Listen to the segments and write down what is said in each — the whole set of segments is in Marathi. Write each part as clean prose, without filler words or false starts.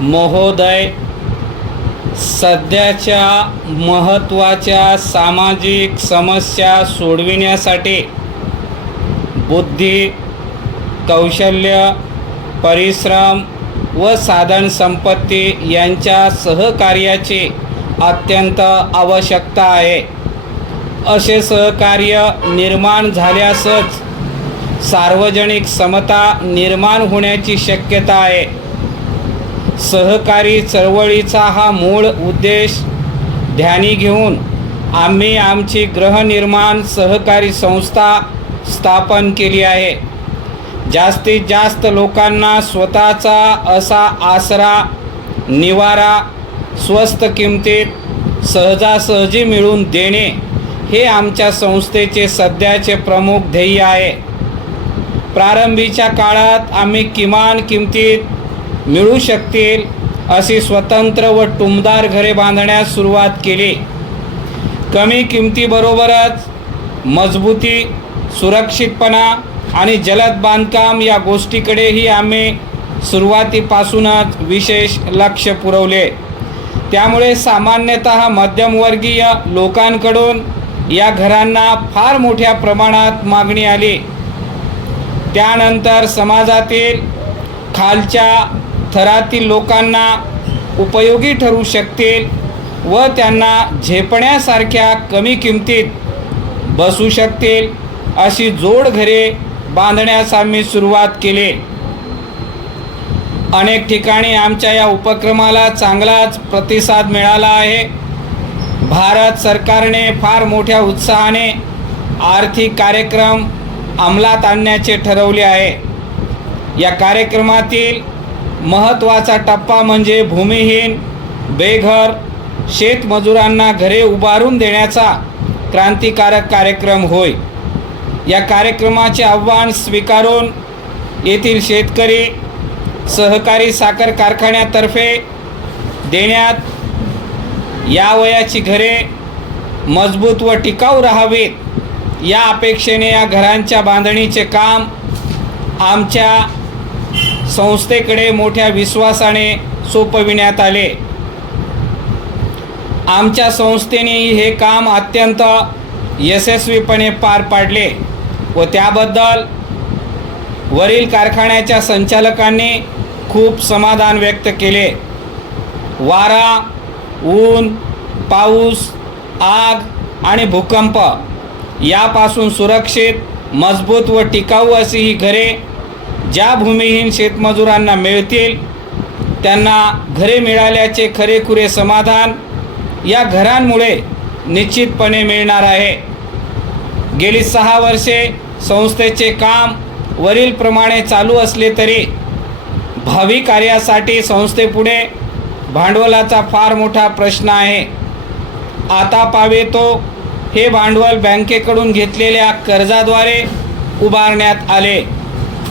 महोदय, सध्याच्या महत्त्वाच्या सामाजिक समस्या सोडविण्यासाठी बुद्धी, कौशल्य, परिश्रम व साधनसंपत्ती यांच्या सहकार्याची अत्यंत आवश्यकता आहे. असे सहकार्य निर्माण झाल्यासच सार्वजनिक समता निर्माण होण्याची शक्यता आहे. सहकारी चळवळीचा हा मूळ उद्देश ध्यानी घेऊन आम्ही आमची गृहनिर्माण सहकारी संस्था स्थापन केली आहे. जास्तीत जास्त लोकांना स्वतःचा असा आसरा, निवारा स्वस्त किमतीत सहजासहजी मिळवून देणे हे आमच्या संस्थेचे सध्याचे प्रमुख ध्येय आहे. प्रारंभीच्या काळात आम्ही किमान किमतीत मिळू शकतील अशी स्वतंत्र व टुमदार घरे बांधण्यास सुरुवात केली. कमी किमतीबरोबरच मजबूती, सुरक्षितपणा आणि जलद बांधकाम या गोष्टीकडेही आम्ही सुरुवातीपासूनच विशेष लक्ष पुरवले. त्यामुळे सामान्यतः मध्यमवर्गीय लोकांकडून या घरांना फार मोठ्या प्रमाणात मागणी आली. त्यानंतर समाजातील खालच्या थरातील लोकांना उपयोगी ठरू शकतील व त्यांना झेपण्यासारख्या कमी किमतीत बसू शकतील अशी जोड घरे बांधण्यास आम्ही सुरुवात केली. अनेक ठिकाणी आमच्या या उपक्रमाला चांगलाच प्रतिसाद मिळाला आहे. भारत सरकारने फार मोठ्या उत्साहाने आर्थिक कार्यक्रम अंमलात आणण्याचे ठरवले आहे. या कार्यक्रमातील महत्त्वाचा टप्पा म्हणजे भूमिहीन, बेघर शेतमजुरांना घरे उभारून देण्याचा क्रांतिकारक कार्यक्रम होय. या कार्यक्रमाचे आव्हान स्वीकारून येथील शेतकरी सहकारी साखर कारखान्यातर्फे देण्यात यावयाची घरे मजबूत व टिकाऊ राहावीत या अपेक्षेने या घरांच्या बांधणीचे काम आमच्या संस्थेकडे मोठ्या विश्वासाने सोपविण्यात आले. आमच्या संस्थेनेही हे काम अत्यंत यशस्वीपणे पार पाडले व त्याबद्दल वरील कारखान्याच्या संचालकांनी खूप समाधान व्यक्त केले. वारा, ऊन, पाऊस, आग आणि भूकंप यापासून सुरक्षित, मजबूत व टिकाऊ अशी ही घरे ज्या भूमिहीन शेतमजुरांना मिळतील त्यांना घरे मिळाल्याचे खरेखुरे समाधान या घरांमुळे निश्चितपणे मिळणार आहे. गेली 6 वर्षे संस्थेचे काम वरीलप्रमाणे चालू असले तरी भावी कार्यासाठी संस्थेपुढे भांडवलाचा फार मोठा प्रश्न आहे. आता पावे तो हे भांडवल बँकेकडून घेतलेल्या कर्जाद्वारे उभारण्यात आले.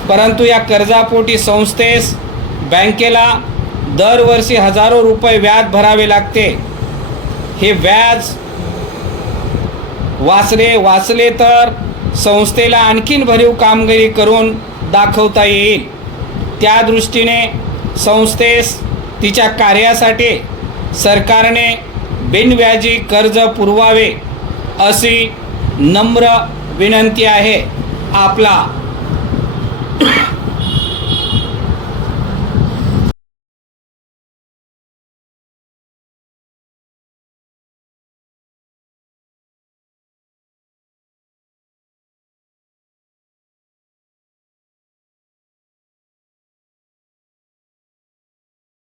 परंतु या कर्जापोटी संस्थेस बँकेला दरवर्षी हजारो रुपये व्याज भरावे लागते. हे व्याज वाचले तर संस्थेला आणखीन भरीव कामगिरी करून दाखवता येईल. त्या दृष्टीने संस्थेस तिच्या कार्यासाठी सरकारने बिनव्याजी कर्ज पुरवावे अशी नम्र विनंती आहे. आपला